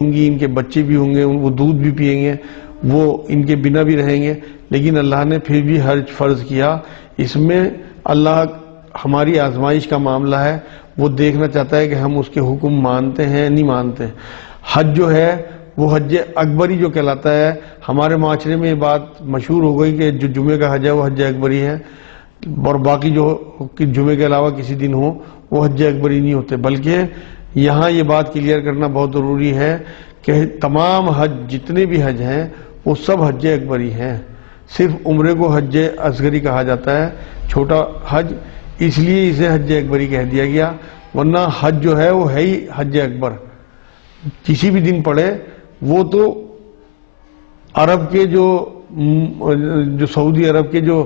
ہوں گی، ان کے بچے بھی ہوں گے، وہ دودھ بھی پئیں گے، وہ ان کے بنا بھی رہیں گے، لیکن اللہ نے پھر بھی حج فرض کیا۔ اس میں اللہ ہماری آزمائش کا معاملہ ہے، وہ دیکھنا چاہتا ہے کہ ہم اس کے حکم مانتے ہیں نہیں مانتے۔ حج جو ہے وہ حج اکبری جو کہلاتا ہے، ہمارے معاشرے میں یہ بات مشہور ہو گئی کہ جو جمعے کا حج ہے وہ حج اکبری ہے، اور باقی جو جمعے کے علاوہ کسی دن ہو وہ حج اکبری نہیں ہوتے۔ بلکہ یہاں یہ بات کلیئر کرنا بہت ضروری ہے کہ تمام حج جتنے بھی حج ہیں وہ سب حج اکبری ہیں، صرف عمرے کو حج اصغری کہا جاتا ہے، چھوٹا حج، اس لیے اسے حج اکبری کہہ دیا گیا، ورنہ حج جو ہے وہ ہے ہی حج اکبر۔ کسی بھی دن پڑے وہ تو عرب کے جو سعودی عرب کے جو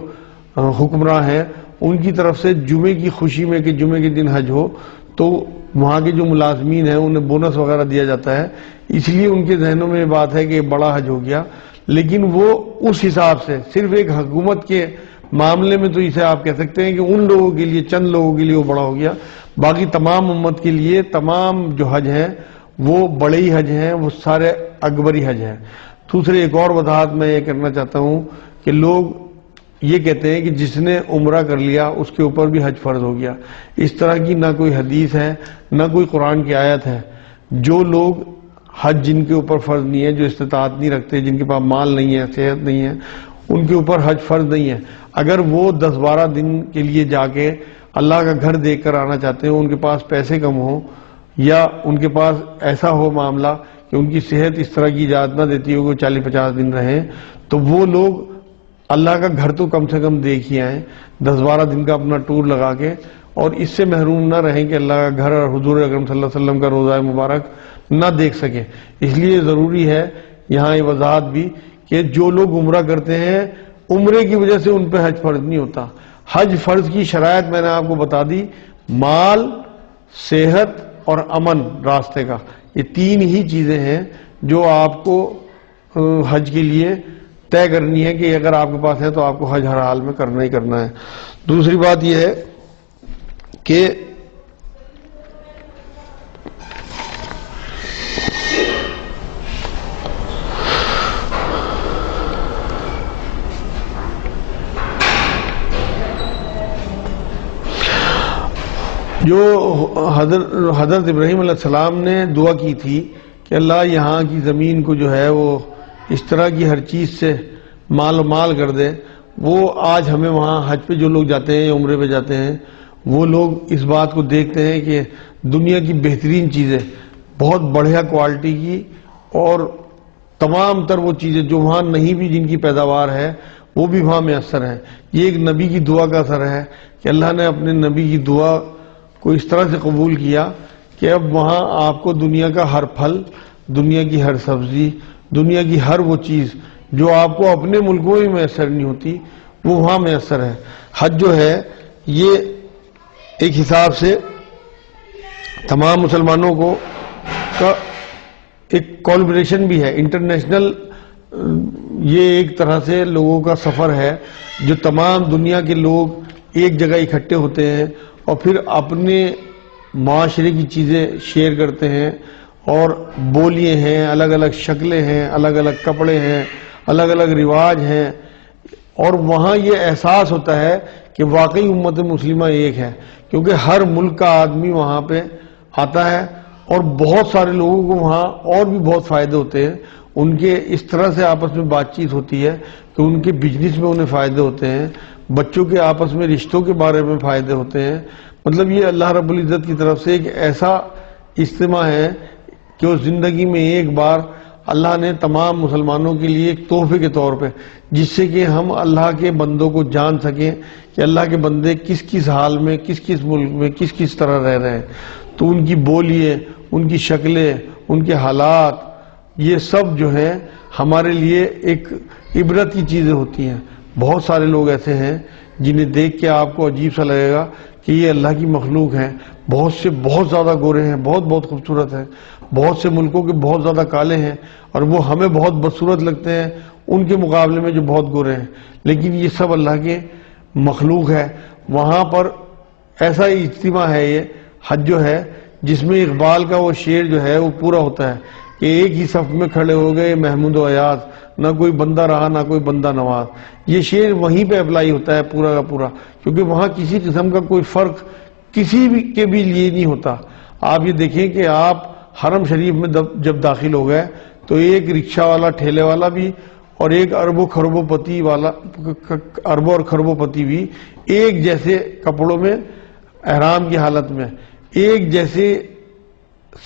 حکمراں ہیں ان کی طرف سے جمعے کی خوشی میں کہ جمعے کے دن حج ہو تو وہاں کے جو ملازمین ہیں انہیں بونس وغیرہ دیا جاتا ہے، اس لیے ان کے ذہنوں میں یہ بات ہے کہ یہ بڑا حج ہو گیا، لیکن وہ اس حساب سے صرف ایک حکومت کے معاملے میں تو اسے آپ کہہ سکتے ہیں کہ ان لوگوں کے لیے، چند لوگوں کے لیے وہ بڑا ہو گیا، باقی تمام امت کے لیے تمام جو حج ہیں وہ بڑے ہی حج ہیں، وہ سارے اکبری حج ہیں۔ دوسرے ایک اور وضاحت میں یہ کرنا چاہتا ہوں کہ لوگ یہ کہتے ہیں کہ جس نے عمرہ کر لیا اس کے اوپر بھی حج فرض ہو گیا، اس طرح کی نہ کوئی حدیث ہے نہ کوئی قرآن کی آیت ہے۔ جو لوگ حج جن کے اوپر فرض نہیں ہے، جو استطاعت نہیں رکھتے، جن کے پاس مال نہیں ہے، صحت نہیں ہے، ان کے اوپر حج فرض نہیں ہے، اگر وہ 10-12 دن کے لیے جا کے اللہ کا گھر دیکھ کر آنا چاہتے ہیں، ان کے پاس پیسے کم ہوں یا ان کے پاس ایسا ہو معاملہ کہ ان کی صحت اس طرح کی اجازت نہ دیتی ہو کہ 40-50 دن رہیں، تو وہ لوگ اللہ کا گھر تو کم سے کم دیکھ ہی آئیں، 10-12 دن کا اپنا ٹور لگا کے، اور اس سے محروم نہ رہیں کہ اللہ کا گھر اور حضور اکرم صلی اللہ علیہ وسلم کا روضہ مبارک نہ دیکھ سکیں۔ اس لیے ضروری ہے یہاں یہ وضاحت بھی کہ جو لوگ عمرہ کرتے ہیں عمرے کی وجہ سے ان پہ حج فرض نہیں ہوتا۔ حج فرض کی شرائط میں نے آپ کو بتا دی، مال، صحت اور امن راستے کا، یہ 3 ہی چیزیں ہیں جو آپ کو حج کے لیے طے کرنی ہے کہ اگر آپ کے پاس ہے تو آپ کو حج ہر حال میں کرنا ہی کرنا ہے۔ دوسری بات یہ ہے کہ جو حضرت ابراہیم علیہ السلام نے دعا کی تھی کہ اللہ یہاں کی زمین کو جو ہے وہ اس طرح کی ہر چیز سے مال کر دے، وہ آج ہمیں وہاں حج پہ جو لوگ جاتے ہیں یا عمرے پہ جاتے ہیں وہ لوگ اس بات کو دیکھتے ہیں کہ دنیا کی بہترین چیزیں، بہت بڑھیا کوالٹی کی اور تمام تر وہ چیزیں جو وہاں نہیں بھی جن کی پیداوار ہے وہ بھی وہاں میسر ہیں۔ یہ ایک نبی کی دعا کا اثر ہے کہ اللہ نے اپنے نبی کی دعا کو اس طرح سے قبول کیا کہ اب وہاں آپ کو دنیا کا ہر پھل، دنیا کی ہر سبزی، دنیا کی ہر وہ چیز جو آپ کو اپنے ملکوں میں میسر نہیں ہوتی وہ وہاں میسر ہے۔ حج جو ہے یہ ایک حساب سے تمام مسلمانوں کو کا ایک کولابریشن بھی ہے، انٹرنیشنل، یہ ایک طرح سے لوگوں کا سفر ہے جو تمام دنیا کے لوگ ایک جگہ اکٹھے ہوتے ہیں اور پھر اپنے معاشرے کی چیزیں شیئر کرتے ہیں، اور بولیاں ہیں، الگ الگ شکلیں ہیں، الگ الگ کپڑے ہیں، الگ الگ رواج ہیں، اور وہاں یہ احساس ہوتا ہے کہ واقعی امت مسلمہ ایک ہے، کیونکہ ہر ملک کا آدمی وہاں پہ آتا ہے اور بہت سارے لوگوں کو وہاں اور بھی بہت فائدے ہوتے ہیں، ان کے اس طرح سے آپس میں بات چیت ہوتی ہے کہ ان کے بزنس میں انہیں فائدے ہوتے ہیں، بچوں کے آپس میں رشتوں کے بارے میں فائدے ہوتے ہیں۔ مطلب یہ اللہ رب العزت کی طرف سے ایک ایسا اجتماع ہے کہ اس زندگی میں ایک بار اللہ نے تمام مسلمانوں کے لیے ایک تحفے کے طور پہ، جس سے کہ ہم اللہ کے بندوں کو جان سکیں کہ اللہ کے بندے کس کس حال میں، کس کس ملک میں کس کس طرح رہ رہے ہیں، تو ان کی بولیے، ان کی شکلیں، ان کے حالات، یہ سب جو ہیں ہمارے لیے ایک عبرت کی چیزیں ہوتی ہیں۔ بہت سارے لوگ ایسے ہیں جنہیں دیکھ کے آپ کو عجیب سا لگے گا کہ یہ اللہ کی مخلوق ہیں، بہت سے بہت زیادہ گورے ہیں، بہت بہت خوبصورت ہیں، بہت سے ملکوں کے بہت زیادہ کالے ہیں، اور وہ ہمیں بہت بدصورت لگتے ہیں ان کے مقابلے میں جو بہت گورے ہیں، لیکن یہ سب اللہ کے مخلوق ہے۔ وہاں پر ایسا ہی اجتماع ہے یہ حج جو ہے، جس میں اقبال کا وہ شعر جو ہے وہ پورا ہوتا ہے کہ ایک ہی صف میں کھڑے ہو گئے محمود و ایاز، نہ کوئی بندہ رہا نہ کوئی بندہ نواز۔ یہ شعر وہیں پہ اپلائی ہوتا ہے پورا کا پورا، کیونکہ وہاں کسی قسم کا کوئی فرق کسی بھی کے بھی لیے نہیں ہوتا۔ آپ یہ دیکھیں کہ آپ حرم شریف میں جب داخل ہو گئے تو ایک رکشہ والا، ٹھیلے والا بھی، اور ایک اربوں اور خربوں پتی بھی ایک جیسے کپڑوں میں، احرام کی حالت میں، ایک جیسے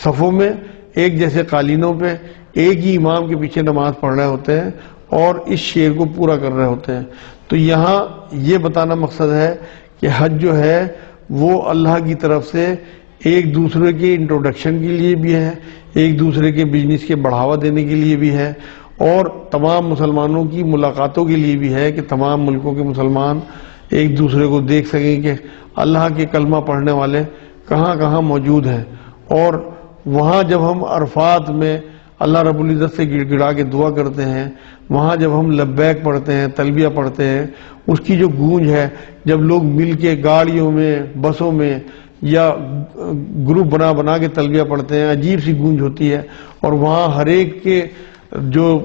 صفوں میں، ایک جیسے قالینوں پہ، ایک ہی امام کے پیچھے نماز پڑھ رہے ہوتے ہیں اور اس شعر کو پورا کر رہے ہوتے ہیں۔ تو یہاں یہ بتانا مقصد ہے کہ حج جو ہے وہ اللہ کی طرف سے ایک دوسرے کے انٹروڈکشن کے لیے بھی ہے، ایک دوسرے کے بزنس کے بڑھاوا دینے کے لیے بھی ہے، اور تمام مسلمانوں کی ملاقاتوں کے لیے بھی ہے کہ تمام ملکوں کے مسلمان ایک دوسرے کو دیکھ سکیں کہ اللہ کے کلمہ پڑھنے والے کہاں کہاں موجود ہیں۔ اور وہاں جب ہم عرفات میں اللہ رب العزت سے گڑ گڑا کے دعا کرتے ہیں، وہاں جب ہم لبیک پڑھتے ہیں، تلبیہ پڑھتے ہیں، اس کی جو گونج ہے، جب لوگ مل کے گاڑیوں میں، بسوں میں یا گروپ بنا بنا کے تلبیہ پڑھتے ہیں، عجیب سی گونج ہوتی ہے، اور وہاں ہر ایک کے جو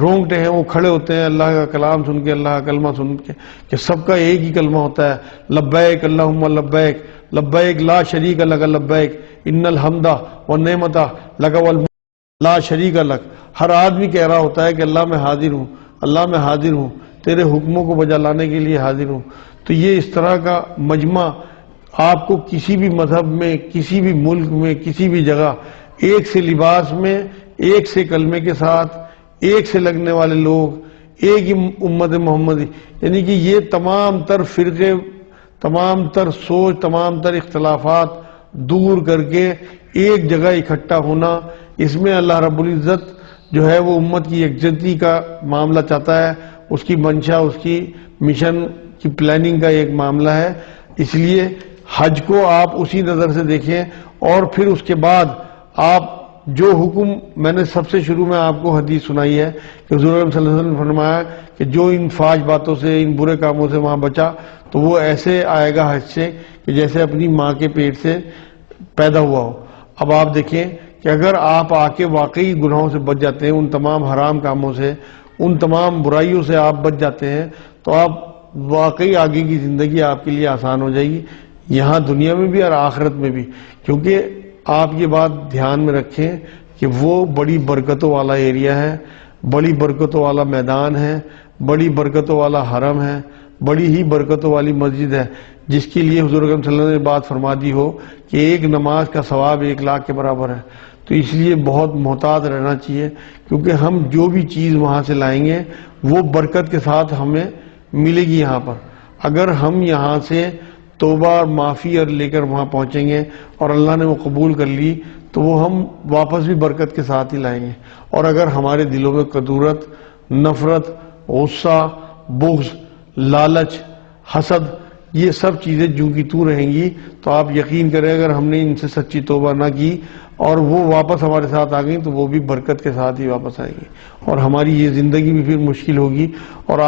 رونگٹے ہیں وہ کھڑے ہوتے ہیں اللہ کا کلام سن کے، اللہ کا کلمہ سن کے، کہ سب کا ایک ہی کلمہ ہوتا ہے، لبیک اللہم لبیک، لبیک لا شریک لک لبیک، ان الحمد والنعمت لک والملک لا شریک لک۔ ہر آدمی کہہ رہا ہوتا ہے کہ اللہ میں حاضر ہوں، اللہ میں حاضر ہوں، تیرے حکموں کو بجا لانے کے لیے حاضر ہوں۔ تو یہ اس طرح کا مجمع آپ کو کسی بھی مذہب میں، کسی بھی ملک میں، کسی بھی جگہ، ایک سے لباس میں، ایک سے کلمے کے ساتھ، ایک سے لگنے والے لوگ، ایک ہی امت محمدی، یعنی کہ یہ تمام تر فرقے، تمام تر سوچ، تمام تر اختلافات دور کر کے ایک جگہ اکٹھا ہونا، اس میں اللہ رب العزت جو ہے وہ امت کی یکجہتی کا معاملہ چاہتا ہے، اس کی منشا، اس کی مشن کی پلاننگ کا ایک معاملہ ہے۔ اس لیے حج کو آپ اسی نظر سے دیکھیں، اور پھر اس کے بعد آپ جو حکم میں نے سب سے شروع میں آپ کو حدیث سنائی ہے کہ حضور صلی اللہ علیہ وسلم نے فرمایا کہ جو ان فاحش باتوں سے، ان برے کاموں سے وہاں بچا تو وہ ایسے آئے گا حج سے کہ جیسے اپنی ماں کے پیٹ سے پیدا ہوا ہو۔ اب آپ دیکھیں کہ اگر آپ آ کے واقعی گناہوں سے بچ جاتے ہیں، ان تمام حرام کاموں سے، ان تمام برائیوں سے آپ بچ جاتے ہیں، تو آپ واقعی آگے کی زندگی آپ کے لیے آسان ہو جائے گی، یہاں دنیا میں بھی اور آخرت میں بھی۔ کیونکہ آپ یہ بات دھیان میں رکھیں کہ وہ بڑی برکتوں والا ایریا ہے، بڑی برکتوں والا میدان ہے، بڑی برکتوں والا حرم ہے، بڑی ہی برکتوں والی مسجد ہے، جس کے لیے حضور اکرم صلی اللہ علیہ وسلم نے بات فرما دی ہو کہ ایک نماز کا ثواب 1,00,000 کے برابر ہے۔ تو اس لیے بہت محتاط رہنا چاہیے، کیونکہ ہم جو بھی چیز وہاں سے لائیں گے وہ برکت کے ساتھ ہمیں ملے گی یہاں پر۔ اگر ہم یہاں سے توبہ اور معافی اور لے کر وہاں پہنچیں گے اور اللہ نے وہ قبول کر لی تو وہ ہم واپس بھی برکت کے ساتھ ہی لائیں گے۔ اور اگر ہمارے دلوں میں کدورت، نفرت، غصہ، بغض، لالچ، حسد، یہ سب چیزیں جو کی تو رہیں گی تو آپ یقین کریں اگر ہم نے ان سے سچی توبہ نہ کی اور وہ واپس ہمارے ساتھ آ گئیں تو وہ بھی برکت کے ساتھ ہی واپس آئیں گی، اور ہماری یہ زندگی بھی پھر مشکل ہوگی، اور